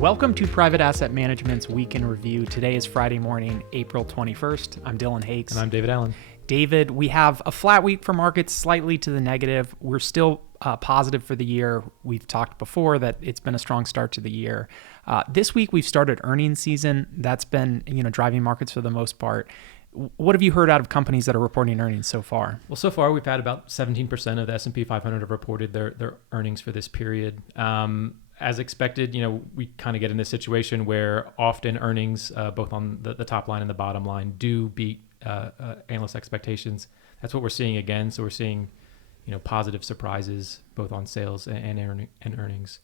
Welcome to Private Asset Management's Week in Review. Today is Friday morning, April 21st. I'm Dillon Hakes. And I'm David Allen. David, we have a flat week for markets, slightly to the negative. We're still positive for the year. We've talked before that it's been a strong start to the year. This week we've started earnings season. That's been, driving markets for the most part. What have you heard out of companies that are reporting earnings so far? Well, so far we've had about 17% of the S&P 500 have reported their earnings for this period. As expected, we kind of get in this situation where often earnings, both on the top line and the bottom line, do beat analyst expectations. That's what we're seeing again. So we're seeing, positive surprises both on sales and earnings.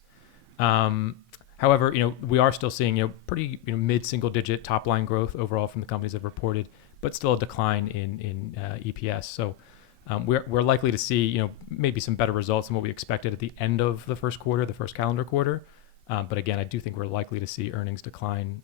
However, we are still seeing, pretty mid-single digit top line growth overall from the companies that have reported, but still a decline in EPS. So we're likely to see, maybe some better results than what we expected at the end of the first quarter, the first calendar quarter. But again, I do think we're likely to see earnings decline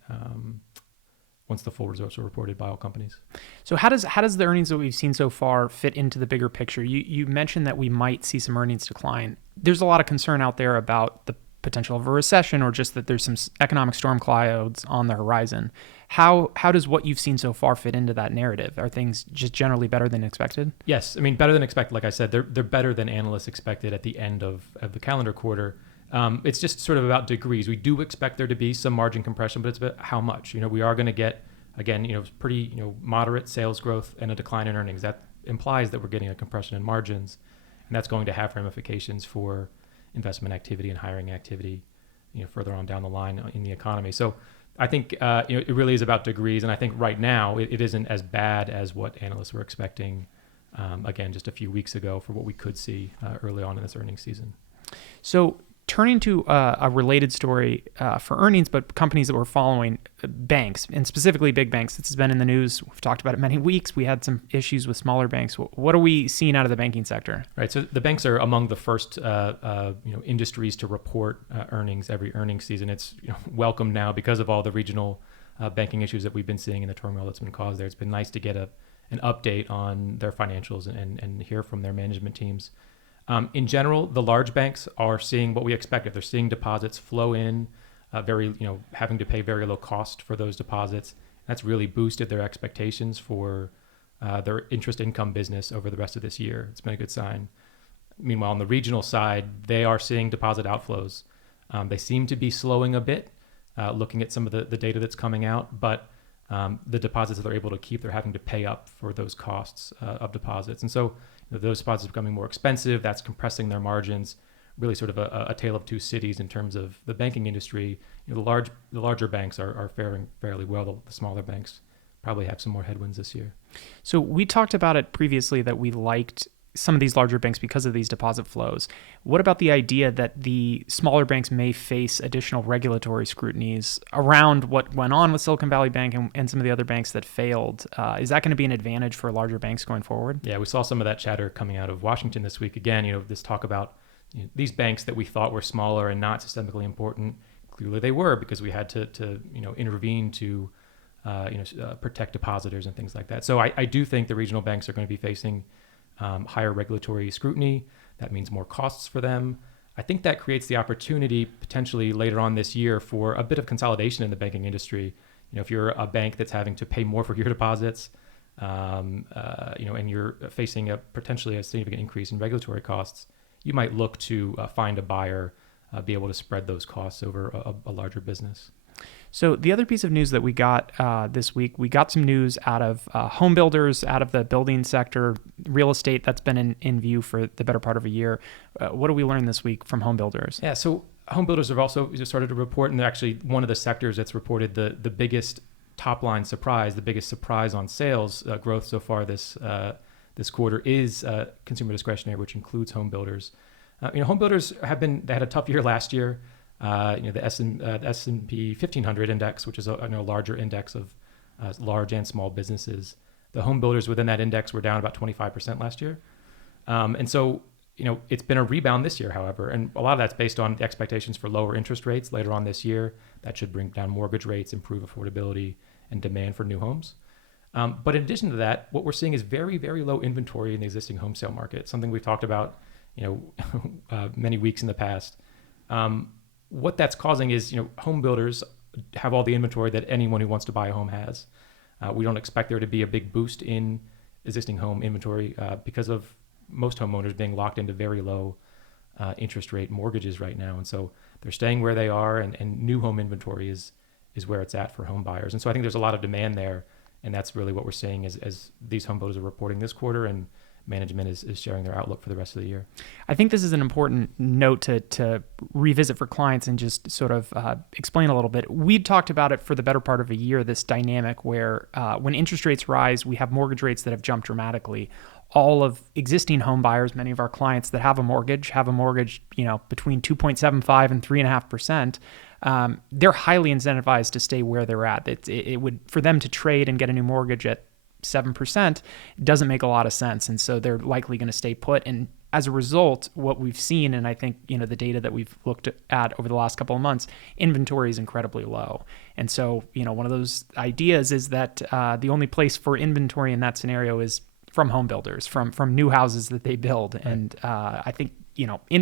once the full results are reported by all companies. So how does the earnings that we've seen so far fit into the bigger picture? You mentioned that we might see some earnings decline. There's a lot of concern out there about the potential of a recession or just that there's some economic storm clouds on the horizon. How does what you've seen so far fit into that narrative? Are things just generally better than expected? Yes. I mean, better than expected. Like I said, they're better than analysts expected at the end of the calendar quarter. It's just sort of about degrees. We do expect there to be some margin compression, but it's about how much. We are going to get, again, pretty moderate sales growth and a decline in earnings. That implies that we're getting a compression in margins, and that's going to have ramifications for investment activity and hiring activity, further on down the line in the economy. So I think it really is about degrees, and I think right now it isn't as bad as what analysts were expecting. Again, just a few weeks ago for what we could see early on in this earnings season. So turning to a related story for earnings, but companies that we're following, banks, and specifically big banks. This has been in the news. We've talked about it many weeks. We had some issues with smaller banks. What are we seeing out of the banking sector? Right. So the banks are among the first industries to report earnings every earnings season. It's welcome now because of all the regional banking issues that we've been seeing and the turmoil that's been caused there. It's been nice to get an update on their financials and hear from their management teams. In general, the large banks are seeing what we expected. They're seeing deposits flow in, having to pay very low cost for those deposits. That's really boosted their expectations for their interest income business over the rest of this year. It's been a good sign. Meanwhile, on the regional side, they are seeing deposit outflows. They seem to be slowing a bit, looking at some of the data that's coming out, but the deposits that they're able to keep, they're having to pay up for those costs of deposits. And so those deposits are becoming more expensive. That's compressing their margins. Really sort of a tale of two cities in terms of the banking industry. The larger banks are faring fairly well. The smaller banks probably have some more headwinds this year. So we talked about it previously that we liked some of these larger banks because of these deposit flows. What about the idea that the smaller banks may face additional regulatory scrutinies around what went on with Silicon Valley Bank and some of the other banks that failed? Is that going to be an advantage for larger banks going forward? Yeah, we saw some of that chatter coming out of Washington this week. Again, this talk about these banks that we thought were smaller and not systemically important. Clearly they were, because we had to intervene to protect depositors and things like that. So I do think the regional banks are going to be facing higher regulatory scrutiny. That means more costs for them. I think that creates the opportunity potentially later on this year for a bit of consolidation in the banking industry. If you're a bank that's having to pay more for your deposits, and you're facing potentially a significant increase in regulatory costs, you might look to find a buyer, be able to spread those costs over a larger business. So the other piece of news that we got this week, we got some news out of home builders, out of the building sector, real estate that's been in view for the better part of a year. What do we learn this week from home builders? Yeah, so home builders have also started to report, and they're actually one of the sectors that's reported the biggest top line surprise, the biggest surprise on sales growth so far this quarter is consumer discretionary, which includes home builders. Home builders they had a tough year last year. The S&P 1500 index, which is a larger index of large and small businesses. The home builders within that index were down about 25% last year. And so, it's been a rebound this year, however, and a lot of that's based on the expectations for lower interest rates later on this year. That should bring down mortgage rates, improve affordability and demand for new homes. But in addition to that, what we're seeing is very, very low inventory in the existing home sale market, something we've talked about, many weeks in the past. what that's causing is, home builders have all the inventory that anyone who wants to buy a home has. We don't expect there to be a big boost in existing home inventory because of most homeowners being locked into very low interest rate mortgages right now. And so they're staying where they are, and new home inventory is where it's at for home buyers. And so I think there's a lot of demand there. And that's really what we're seeing as these home builders are reporting this quarter, and management is sharing their outlook for the rest of the year. I think this is an important note to revisit for clients and just sort of explain a little bit. We talked about it for the better part of a year, this dynamic where when interest rates rise, we have mortgage rates that have jumped dramatically. All of existing home buyers, many of our clients that have a mortgage, between 2.75 and 3.5%. They're highly incentivized to stay where they're at. It would, for them to trade and get a new mortgage at 7%, doesn't make a lot of sense. And so they're likely going to stay put. And as a result, what we've seen, and I think, the data that we've looked at over the last couple of months, inventory is incredibly low. And so, one of those ideas is that the only place for inventory in that scenario is from home builders, from new houses that they build. Right. And I think,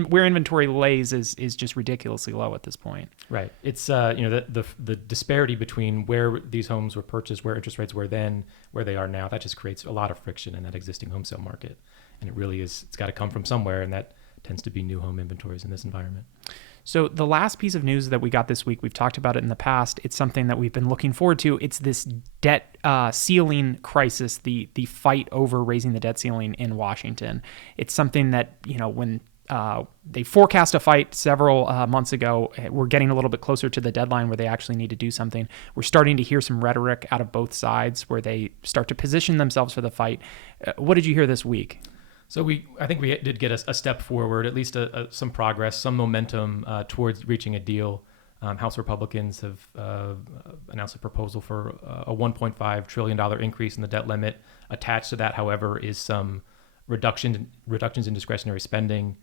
where inventory lays is just ridiculously low at this point. Right. It's the disparity between where these homes were purchased, where interest rates were then, where they are now. That just creates a lot of friction in that existing home sale market, and it's got to come from somewhere, and that tends to be new home inventories in this environment. So the last piece of news that we got this week, we've talked about it in the past. It's something that we've been looking forward to. It's this debt ceiling crisis, the fight over raising the debt ceiling in Washington. It's something that, when they forecast a fight several months ago, we're getting a little bit closer to the deadline where they actually need to do something. We're starting to hear some rhetoric out of both sides where they start to position themselves for the fight. What did you hear this week? So I think we did get a step forward, at least some progress, some momentum towards reaching a deal. House Republicans have announced a proposal for a $1.5 trillion increase in the debt limit. Attached to that, however, is some reductions in discretionary spending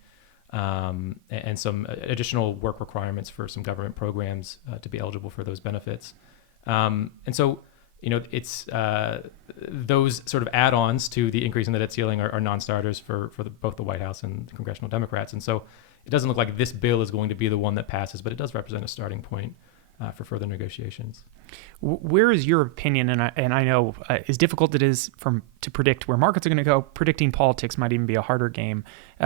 and some additional work requirements for some government programs to be eligible for those benefits. And so, it's those sort of add-ons to the increase in the debt ceiling are non-starters for both the White House and the congressional Democrats. And so it doesn't look like this bill is going to be the one that passes, but it does represent a starting point for further negotiations. Where is your opinion? And I know as difficult it is to predict where markets are going to go, predicting politics might even be a harder game.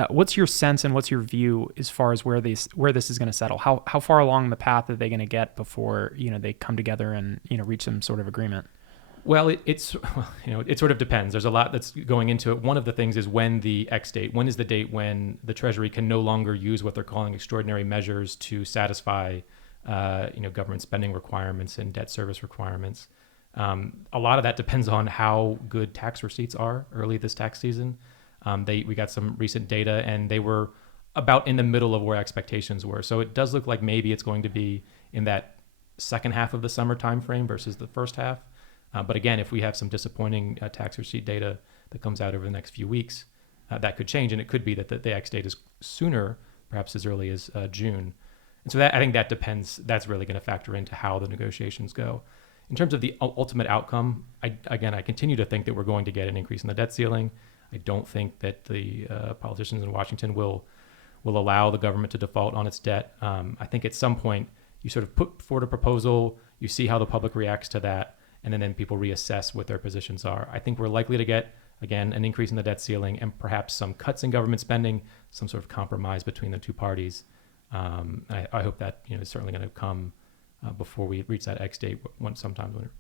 What's your sense and what's your view as far as where this is going to settle? How far along the path are they going to get before they come together and reach some sort of agreement? Well, it sort of depends. There's a lot that's going into it. One of the things is when the X date. When is the date when the Treasury can no longer use what they're calling extraordinary measures to satisfy government spending requirements and debt service requirements. A lot of that depends on how good tax receipts are early this tax season. We got some recent data, and they were about in the middle of where expectations were. So it does look like maybe it's going to be in that second half of the summer timeframe versus the first half. But again, if we have some disappointing tax receipt data that comes out over the next few weeks, that could change, and it could be that the X date is sooner, perhaps as early as June. And so I think that depends. That's really going to factor into how the negotiations go. In terms of the ultimate outcome, I continue to think that we're going to get an increase in the debt ceiling. I don't think that the politicians in Washington will allow the government to default on its debt. I think at some point you sort of put forward a proposal, you see how the public reacts to that, and then people reassess what their positions are. I think we're likely to get, again, an increase in the debt ceiling and perhaps some cuts in government spending, some sort of compromise between the two parties. I hope that is certainly going to come before we reach that X date sometime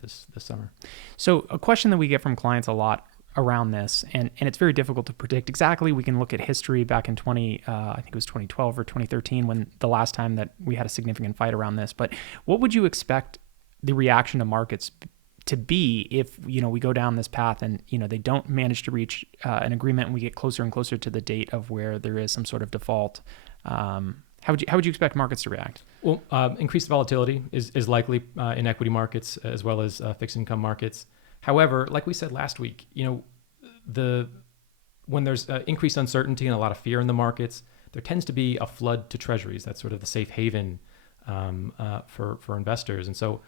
this summer. So a question that we get from clients a lot around this, and it's very difficult to predict exactly. We can look at history back in I think it was 2012 or 2013 when the last time that we had a significant fight around this. But what would you expect the reaction to markets to be if we go down this path and they don't manage to reach an agreement and we get closer and closer to the date of where there is some sort of default? How would you expect markets to react? Well, increased volatility is likely in equity markets as well as fixed income markets. However, like we said last week, when there's increased uncertainty and a lot of fear in the markets, there tends to be a flood to treasuries. That's sort of the safe haven for investors. And so,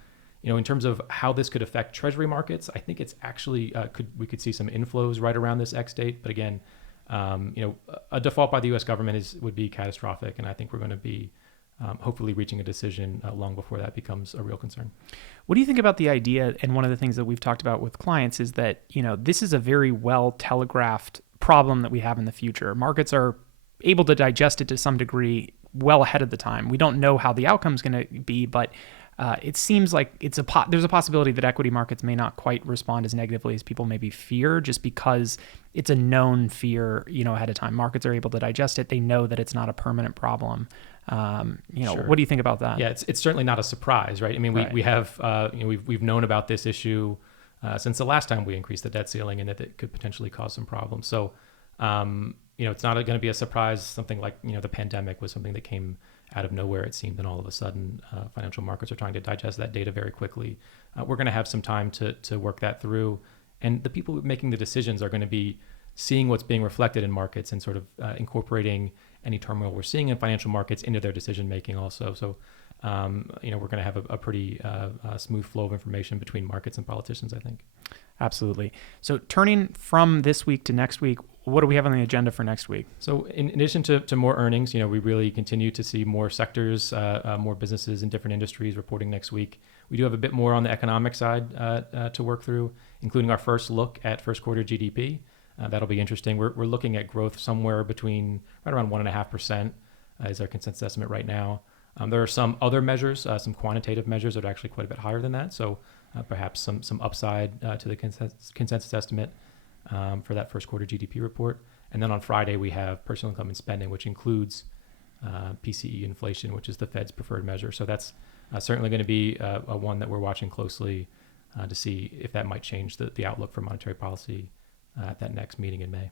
in terms of how this could affect treasury markets, I think it's actually we could see some inflows right around this X date. But again, a default by the U.S. government would be catastrophic, and I think we're going to be hopefully reaching a decision long before that becomes a real concern. What do you think about the idea? And one of the things that we've talked about with clients is that, this is a very well telegraphed problem that we have in the future. Markets are able to digest it to some degree well ahead of the time. We don't know how the outcome is going to be, but it seems like there's a possibility that equity markets may not quite respond as negatively as people maybe fear, just because it's a known fear, ahead of time. Markets are able to digest it. They know that it's not a permanent problem. Sure. What do you think about that? Yeah, it's certainly not a surprise, right? I mean, Right. we have we've known about this issue since the last time we increased the debt ceiling, and that it could potentially cause some problems. So, it's not going to be a surprise. Something like the pandemic was something that came out of nowhere, it seemed, and all of a sudden financial markets are trying to digest that data very quickly. We're going to have some time to work that through, and the people making the decisions are going to be seeing what's being reflected in markets and sort of incorporating any turmoil we're seeing in financial markets into their decision making also. So we're going to have a pretty smooth flow of information between markets and politicians, I think. Absolutely. So turning from this week to next week, what do we have on the agenda for next week? So in addition to more earnings, we really continue to see more sectors, more businesses in different industries reporting next week. We do have a bit more on the economic side to work through, including our first look at first quarter GDP. That'll be interesting. We're looking at growth somewhere between right around 1.5% is our consensus estimate right now. There are some other measures, some quantitative measures that are actually quite a bit higher than that. So perhaps some upside to the consensus estimate for that first quarter GDP report. And then on Friday, we have personal income and spending, which includes PCE inflation, which is the Fed's preferred measure. So that's certainly going to be a one that we're watching closely to see if that might change the outlook for monetary policy at that next meeting in May.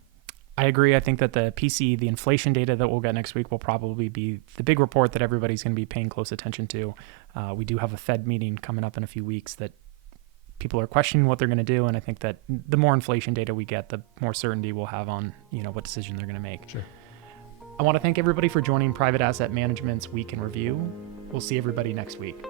I agree. I think that the PCE, the inflation data that we'll get next week, will probably be the big report that everybody's going to be paying close attention to. We do have a Fed meeting coming up in a few weeks that people are questioning what they're going to do, and I think that the more inflation data we get, the more certainty we'll have on what decision they're going to make. Sure. I want to thank everybody for joining Private Asset Management's Week in Review. We'll see everybody next week.